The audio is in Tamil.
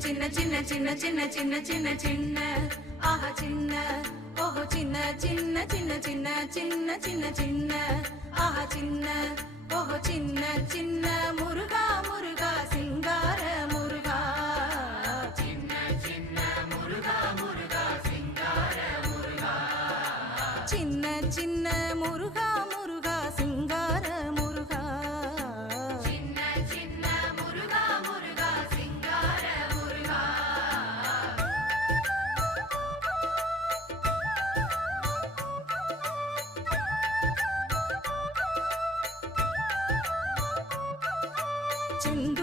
சின்ன சின்ன சின்ன சின்ன சின்ன சின்ன சின்ன ஆஹா சின்ன ஓஹோ சின்ன சின்ன சின்ன சின்ன சின்ன சின்ன சின்ன ஆஹா சின்ன ஓஹோ சின்ன சின்ன முருகா முருகா சிங்கார முருகா சின்ன சின்ன முருகா முருகா சிங்கார முருகா சின்ன சின்ன முருகா முருகா சிங்கார முருகா சின்ன சின்ன முருகா முருகா சிங்கார முருகா சிங்க